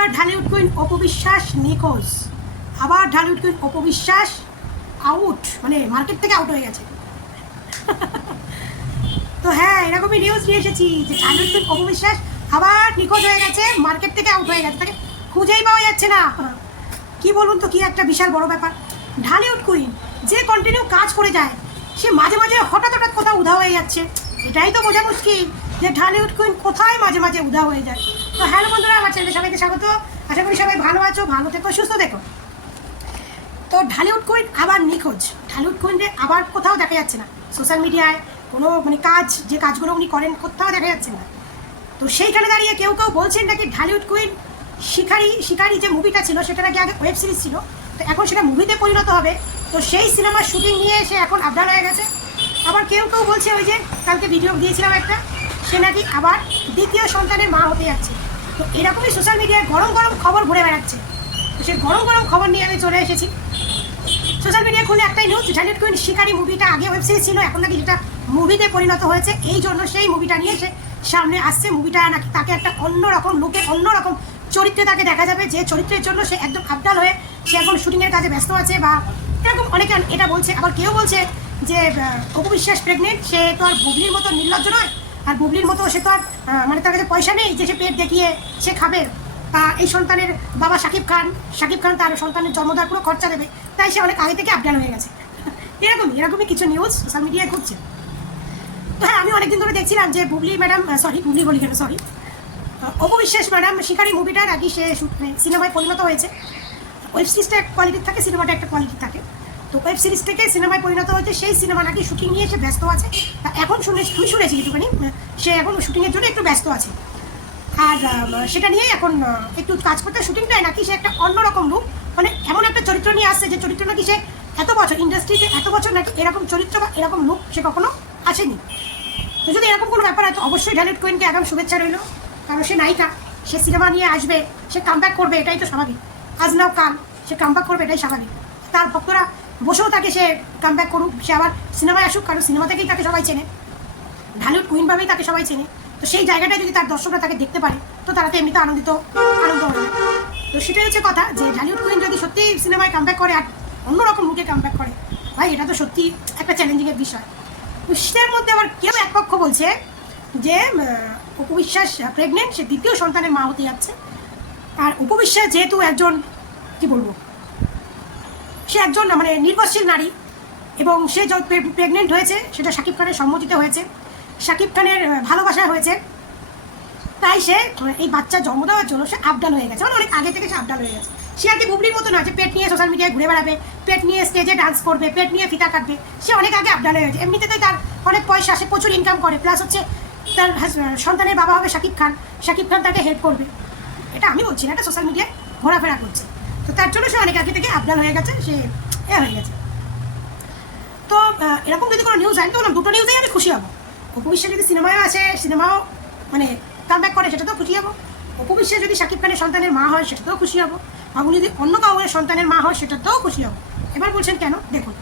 আবার ঢালিউড কুইন অপু বিশ্বাস নিখোঁজ, আবার ঢালিউড কুইন অপু বিশ্বাস আউট, মানে মার্কেট থেকে আউট হয়ে গেছে। তো হ্যাঁ, এরকমই নিউজ নিয়ে এসেছি যে ঢালিউড কুইন অপু বিশ্বাস আবার নিখোঁজ হয়ে গেছে, মার্কেট থেকে আউট হয়ে গেছে, তাকে খুঁজেই পাওয়া যাচ্ছে না। কি বলুন তো, কি একটা বিশাল বড় ব্যাপার। ঢালিউড কুইন যে কন্টিনিউ কাজ করে যায়, সে মাঝে মাঝে হঠাৎ হঠাৎ কোথাও উধাও হয়ে যাচ্ছে। এটাই তো বোঝা মুশকিল যে ঢালিউড কুইন কোথায় মাঝে মাঝে উধাও হয়ে যায়। তো হ্যালো বন্ধুরা, আমার চ্যানেলে সবাইকে স্বাগত। আশা করি সবাই ভালো আছো, ভালো থেকো, সুস্থ থেকো। তো ঢালিউড কুইন আবার নিখোঁজ, ঢালিউড কুইনকে আবার কোথাও দেখা যাচ্ছে না। সোশ্যাল মিডিয়ায় কোনো মানে কাজ, যে কাজগুলো উনি করেন, কোথাও দেখা যাচ্ছে না। তো সেইখানে দাঁড়িয়ে কেউ কেউ বলছেন নাকি ঢালিউড কুইন শিকারি যে মুভিটা ছিল, সেটা নাকি আগে ওয়েব সিরিজ ছিল, তো এখন সেটা মুভিতে পরিণত হবে। তো সেই সিনেমার শুটিং নিয়ে এসে এখন আপডাউন হয়ে গেছে। আবার কেউ কেউ বলছে, ওই যে কালকে ভিডিও দিয়েছিলাম একটা, সে নাকি আবার দ্বিতীয় সন্তানের মা হতে যাচ্ছে। তো এরকমই সোশ্যাল মিডিয়ায় গরম গরম খবর ঘুরে বেড়াচ্ছে। তো সেই গরম গরম খবর নিয়ে আমি চলে এসেছি। সোশ্যাল মিডিয়া খুলে একটাই নিউজ, ঢালিউড কুইন শিকারি মুভিটা আগে ওয়েব সিরিজ ছিল, এখন নাকি যেটা মুভিতে পরিণত হয়েছে, এই জন্য সেই মুভিটা নিয়ে এসে সামনে আসছে। মুভিটা নাকি তাকে একটা অন্যরকম লুকে, অন্যরকম চরিত্রে তাকে দেখা যাবে, যে চরিত্রের জন্য সে একদম আপডাল হয়ে সে এখন শুটিংয়ের কাজে ব্যস্ত আছে, বা এরকম অনেকে এটা বলছে। আবার কেউ বলছে যে অপু বিশ্বাস প্রেগনেন্ট, সে তো আর বুবলির মতো নির্লজ্জ নয়, আর বুবলির মতো সে তো আর মানে তার কাছে পয়সা নেই যে সে পেট দেখিয়ে সে খাবে। এই সন্তানের বাবা শাকিব খান তার সন্তানের জন্ম দেওয়ার পুরো খরচা দেবে, তাই সে অনেক আগে থেকে আপডাল হয়ে গেছে। এরকমই কিছু নিউজ সোশ্যাল মিডিয়ায় ঘুরছে। তো হ্যাঁ, আমি অনেকদিন ধরে দেখছিলাম যে বুবলি ম্যাডাম, বুবলি বলি কেন, অপু বিশ্বাস ম্যাডাম শিকারি মুভিটা নাকি সে সিনেমায় পরিণত হয়েছে। ওয়েব সিরিজটা এক কোয়ালিটির থাকে, সিনেমাটা একটা কোয়ালিটির থাকে। তো ওয়েব সিরিজ থেকে সিনেমায় পরিণত হয়েছে, সেই সিনেমা নাকি শুটিং নিয়ে সে ব্যস্ত আছে। তা এখন শুনেছি একটুখানি, সে এখন শুটিংয়ের জন্য একটু ব্যস্ত আছে। আর সেটা নিয়ে এখন একটু কাজ করতে, শুটিংটাই নাকি সে একটা অন্যরকম লুক, মানে এমন একটা চরিত্র নিয়ে আসছে যে চরিত্র নাকি সে এত বছর ইন্ডাস্ট্রিতে, এত বছর নাকি এরকম চরিত্র বা এরকম লুক সে কখনো আসেনি। তো যদি এরকম কোনো ব্যাপার হয়, তো অবশ্যই ঢালিউড কুইনকে একদম শুভেচ্ছা রইল, কারণ সে নায়িকা, সে সিনেমা নিয়ে আসবে, সে কামব্যাক করবে, এটাই তো স্বাভাবিক। আজ নাও কাল সে কামব্যাক করবে, এটাই স্বাভাবিক। তার ভক্তরা বসেও তাকে, সে কামব্যাক করুক, সে আবার সিনেমায় আসুক, কারণ সিনেমা থেকেই তাকে সবাই চেনে, ঢালিউড কুইনভাবেই তাকে সবাই চেনে। তো সেই জায়গাটায় যদি তার দর্শকরা তাকে দেখতে পারে, তো তারা তো এমনিতে আনন্দ হবে। তো সেটাই হচ্ছে কথা, যে ঢালিউড কুইন যদি সত্যি সিনেমায় কামব্যাক করে আর অন্যরকম লুকে কামব্যাক করে, ভাই এটা তো সত্যি একটা চ্যালেঞ্জিংয়ের বিষয়। সেটার মধ্যে আবার কেউ এক পক্ষ বলছে যে অপু বিশ্বাস প্রেগনেন্ট, সে দ্বিতীয় সন্তানের মা হতে যাচ্ছে। আর অপু বিশ্বাস যেহেতু একজন, কি বলবো, সে একজন মানে নির্ভরশীল নারী, এবং সে যখন প্রেগনেন্ট হয়েছে সেটা শাকিব খানের সম্মতিতে হয়েছে, শাকিব খানের ভালোবাসা হয়েছে, তাই সে এই বাচ্চা জন্ম দেওয়ার জন্য সে আপডাল হয়ে গেছে, মানে অনেক আগে থেকে সে আপডাল হয়ে গেছে। সে আর কি বুবলির মতো না যে পেট নিয়ে সোশ্যাল মিডিয়ায় ঘুরে বেড়াবে, পেট নিয়ে স্টেজে ডান্স করবে, পেট নিয়ে ফিতা কাটবে। সে অনেক আগে আপডাল হয়ে গেছে, এমনিতে তার অনেক পয়সা, সে প্রচুর ইনকাম করে, প্লাস হচ্ছে তার সন্তানের বাবা হবে শাকিব খান তাকে হেল্প করবে। এটা আমি বলছি না, এটা সোশ্যাল মিডিয়ায় ঘোরাফেরা করছে। তো তার জন্য সে অনেক আগে থেকে আপডাল হয়ে গেছে, সে হয়ে গেছে। তো এরকম যদি কোনো নিউজ হয়, তো দুটো নিউজেই আমি খুশি হবো। অপু বিশ্বাস যদি সিনেমায়ও আসে, সিনেমাও মানে কামব্যাক করে, সেটাতেও খুশি হবো। অপু বিশ্বাস যদি শাকিব খানের সন্তানের মা হয়, সেটাতেও খুশি হবো। এবং যদি অন্য কাউরের সন্তানের মা হয়, সেটাতেও খুশি হবো। এবার বলছেন কেন, দেখুন,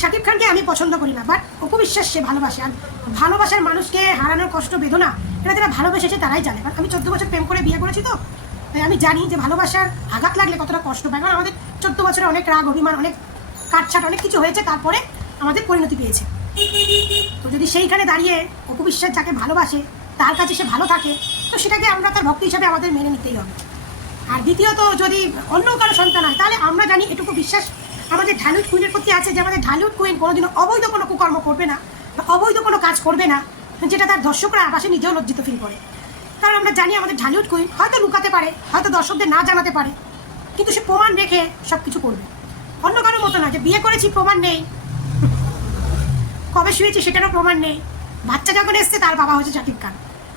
শাকিব খানকে আমি পছন্দ করি না, বাট অপু বিশ্বাস সে ভালোবাসে। আর ভালোবাসার মানুষকে হারানোর কষ্ট, বেদনা, এটা যারা ভালোবেসেছে তারাই জানে। কারণ আমি 14 বছর প্রেম করে বিয়ে করেছি, তো তাই আমি জানি যে ভালোবাসার আঘাত লাগলে কতটা কষ্ট পায়। কারণ আমাদের 14 বছরে অনেক রাগ, অভিমান, অনেক কাটছাট, অনেক কিছু হয়েছে, তারপরে আমাদের পরিণতি পেয়েছে। তো যদি সেইখানে দাঁড়িয়ে অপু বিশ্বাস যাকে ভালোবাসে, তার কাছে সে ভালো থাকে, তো সেটাকে আমরা তার ভক্ত হিসাবে আমাদের মেনে নিতেই হবে। আর দ্বিতীয়ত, যদি অন্য কারো সন্তান হয়, তাহলে আমরা জানি, এটুকু বিশ্বাস আমাদের ঢালিউড কুইনের প্রতি আছে, যে আমাদের ঢালিউড কুইন কোনোদিনও অবৈধ কোনো কুকর্ম করবে না, বা অবৈধ কোনো কাজ করবে না, যেটা তার দর্শকরা আবাসে নিজেও লজ্জিত ফিল করে। কারণ আমরা জানি আমাদের ঢালিউড কুইন হয়তো লুকাতে পারে, হয়তো দর্শকদের না জানাতে পারে, কিন্তু সে প্রমাণ রেখে সব কিছু করবে। অন্য কারোর মতো না যে বিয়ে করেছি প্রমাণ নেই, কবে শুয়েছি সেটারও প্রমাণ নেই, বাচ্চা যখন এসছে তার বাবা হচ্ছে শাকিব খান।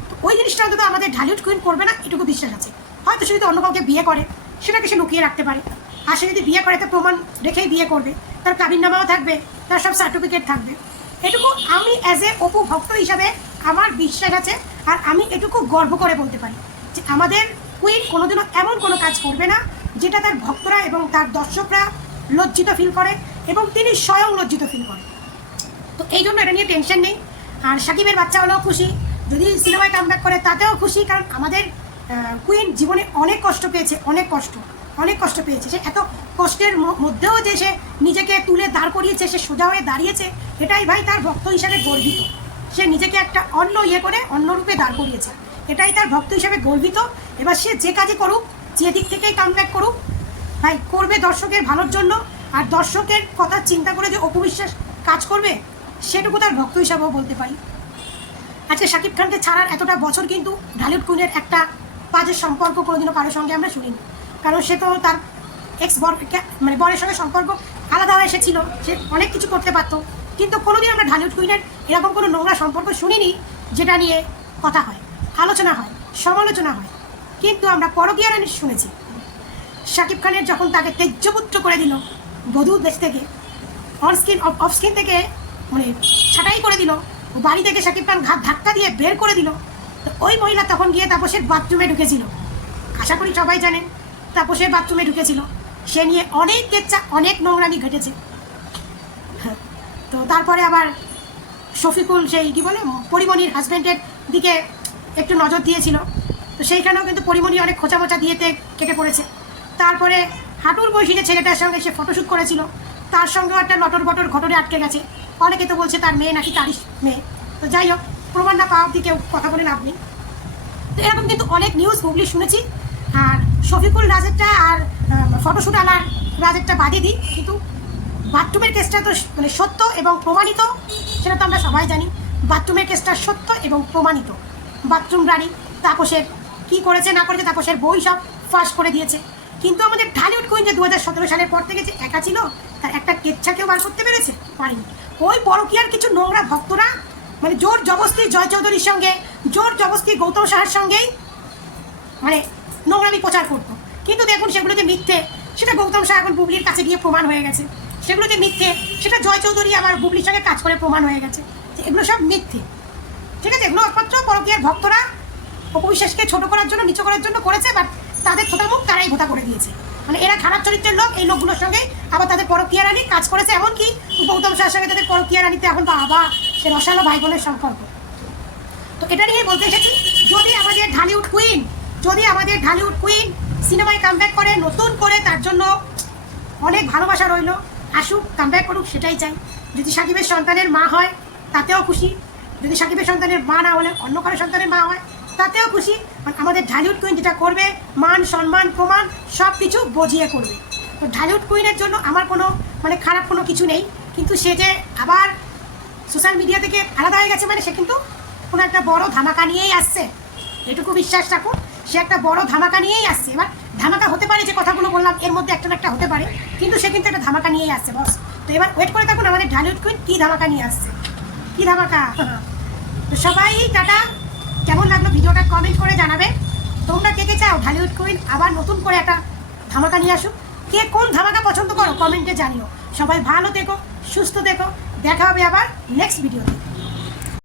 তো ওই জিনিসটা অন্তত আমাদের ঢালিউড কুইন করবে না, এটুকু বিশ্বাস আছে। হয়তো সে যদি অন্য কাউকে বিয়ে করে, সেটাকে সে লুকিয়ে রাখতে পারে। আর সে যদি বিয়ে করে, তো প্রমাণ রেখেই বিয়ে করবে, তার কাবিননামাও থাকবে, তার সব সার্টিফিকেট থাকবে। এটুকু আমি অ্যাজ এ অপু ভক্ত হিসাবে আমার বিশ্বাস আছে। আর আমি এটুকু গর্ব করে বলতে পারি যে আমাদের কুইন কোনোদিনও এমন কোনো কাজ করবে না যেটা তার ভক্তরা এবং তার দর্শকরা লজ্জিত ফিল করে, এবং তিনি স্বয়ং লজ্জিত ফিল করে। তো এই জন্য এটা নিয়ে টেনশন নেই। আর শাকিবের বাচ্চা হলেও খুশি, যদি সিনেমায় কামব্যাক করে তাতেও খুশি, কারণ আমাদের কুইন জীবনে অনেক কষ্ট পেয়েছে, অনেক কষ্ট পেয়েছে। সে এত কষ্টের মধ্যেও যে সে নিজেকে তুলে দাঁড় করিয়েছে, সে সোজা হয়ে দাঁড়িয়েছে, এটাই ভাই তার ভক্ত হিসাবে গর্বিত। সে নিজেকে একটা অন্য করে অন্য রূপে দাঁড় করিয়েছে, এটাই তার ভক্ত হিসাবে গর্বিত। এবার সে যে কাজই করুক, যে দিক থেকেই কামব্যাক করুক, ভাই করবে দর্শকের ভালোর জন্য। আর দর্শকের কথা চিন্তা করে যে অপু বিশ্বাস কাজ করবে, সেটুকু তার ভক্ত হিসাবেও বলতে পারি। আজকে শাকিব খানকে ছাড়ার এতটা বছর কিন্তু ঢালিউড কুইনের একটা বাজে সম্পর্ক কোনোদিনও কারোর সঙ্গে আমরা শুনিনি। কারণ সে তো তার এক্স মানে বরের সঙ্গে সম্পর্ক আলাদা হয়ে এসেছিল, সে অনেক কিছু করতে পারতো, কিন্তু কোনোদিন আমরা ঢালিউড কুইনের এরকম কোনো নোংরা সম্পর্ক শুনিনি যেটা নিয়ে কথা হয়, আলোচনা হয়, সমালোচনা হয়। কিন্তু আমরা পরকীয়া রানী শুনেছি। শাকিব খানের যখন তাকে তেজ্যপুত্র করে দিল বধূ দেশ থেকে, অফ স্ক্রিন থেকে মানে ছাঁটাই করে দিল, বাড়ি থেকে শাকিব খান ঘাত ধাক্কা দিয়ে বের করে দিল, তো ওই মহিলা তখন গিয়ে তাপসের বাথরুমে ঢুকেছিল। আশা করি সবাই জানেন তাপসের বাথরুমে ঢুকেছিল, সে নিয়ে অনেক কেচ্চা, অনেক নোংরামি ঘটেছে। তো তারপরে আবার শফিকুল সেই কী বলে পরিমণির হাজব্যান্ডের দিকে একটু নজর দিয়েছিল, তো সেইখানেও কিন্তু পরিমণি অনেক খোঁচামোচা দিয়েতে কেটে পড়েছে। তারপরে হাঁটুর বয়সী যে ছেলেটার সঙ্গে সে ফটোশ্যুট করেছিল, তার সঙ্গেও একটা নটর বটর ঘটনে আটকে গেছে। অনেকে তো বলছে তার মেয়ে নাকি তারই মেয়ে, তো যাই হোক, প্রমাণ না পাওয়া অব্দি কেউ কথা বলে লাভ নেই। তো এরকম কিন্তু অনেক নিউজ হুগলি শুনেছি। আর শফিকুল রাজেরটা আর ফটোশ্যুট আলার রাজেরটা বাদে দিই, কিন্তু বাথরুমের কেসটা তো মানে সত্য এবং প্রমাণিত, সেটা তো আমরা সবাই জানি। বাথরুমের কেসটা সত্য এবং প্রমাণিত। বাথরুম রানী তাপসের কী করেছে না করেছে, তাপসের বই সব ফাঁস করে দিয়েছে। কিন্তু আমাদের ঢালিউড কুইন যে 2017 সালের পর থেকে যে একা ছিল, তার একটা কেচ্ছা কেউ বার করতে পেরেছে? পারেনি। ওই পরকীয়ার কিছু নোংরা ভক্তরা মানে জোর জবস্তি জয় চৌধুরীর সঙ্গে, জোর জবস্তি গৌতম সাহার সঙ্গেই মানে নোংরামি প্রচার করতো। কিন্তু দেখুন সেগুলো যে মিথ্যে, সেটা গৌতম সাহা এখন বুবলির কাছে গিয়ে প্রমাণ হয়ে গেছে। সেগুলো যে মিথ্যে, সেটা জয় চৌধুরী আবার বুবলির সঙ্গে কাজ করে প্রমাণ হয়ে গেছে যে এগুলো সব মিথ্যে। ঠিক আছে, এগুলো একমাত্র পরকীয়ার ভক্তরা অপু বিশ্বাসকে ছোটো করার জন্য, নিচু করার জন্য করেছে, বাট তাদের থোতা মুখ তারাই ভোতা করে দিয়েছে। মানে এরা খারাপ চরিত্রের লোক, এই লোকগুলোর সঙ্গে আবার তাদের পরকীয়া রানী কাজ করেছে। এমনকি গৌতম সাহার সঙ্গে তাদের পরকীয়া রানীতে এখন বাবা সে রসালো ভাই বোনের সম্পর্ক। তো এটা নিয়ে বলতে এসেছি, যদি আমাদের ঢালিউড কুইন সিনেমায় কামব্যাক করে নতুন করে, তার জন্য অনেক ভালোবাসা রইল। আসুক, কামব্যাক করুক, সেটাই চাই। যদি সাকিবের সন্তানের মা হয় তাতেও খুশি, যদি সাকিবের সন্তানের মা না হলে অন্য কারো সন্তানের মা হয় তাতেও খুশি। আমাদের ঢালিউড কুইন যেটা করবে, মান সম্মান প্রমাণ সব কিছু বজিয়ে করবে। তো ঢালিউড কুইনের জন্য আমার কোনো মানে খারাপ কোনো কিছু নেই, কিন্তু সে যে আবার সোশ্যাল মিডিয়া থেকে আলাদা হয়ে গেছে, মানে সে কিন্তু কোনো একটা বড় ধামাকা নিয়েই আসছে, এটুকু বিশ্বাস রাখুন। সে একটা বড় ধামাকা নিয়েই আসছে। এবার ধামাকা হতে পারে, যে কথাগুলো বললাম এর মধ্যে একটা না একটা হতে পারে, কিন্তু সে কিন্তু একটা ধামাকা নিয়েই আসছে বস। তো এবার ওয়েট করে থাকুন আমাদের ঢালিউড কুইন কী ধামাকা নিয়ে আসছে, কী ধামাকা। তো সবাই টাটা। কেমন লাগলো ভিডিওটা কমেন্ট করে জানাবে। তোমরা কে কে চাও ঢালিউড কুইন আবার নতুন করে একটা ধামাকা নিয়ে আসুক? কে কোন ধামাকা পছন্দ করো কমেন্টে জানিও। সবাই ভালো থেকো, সুস্থ থেকো, দেখা হবে আবার নেক্সট ভিডিওতে।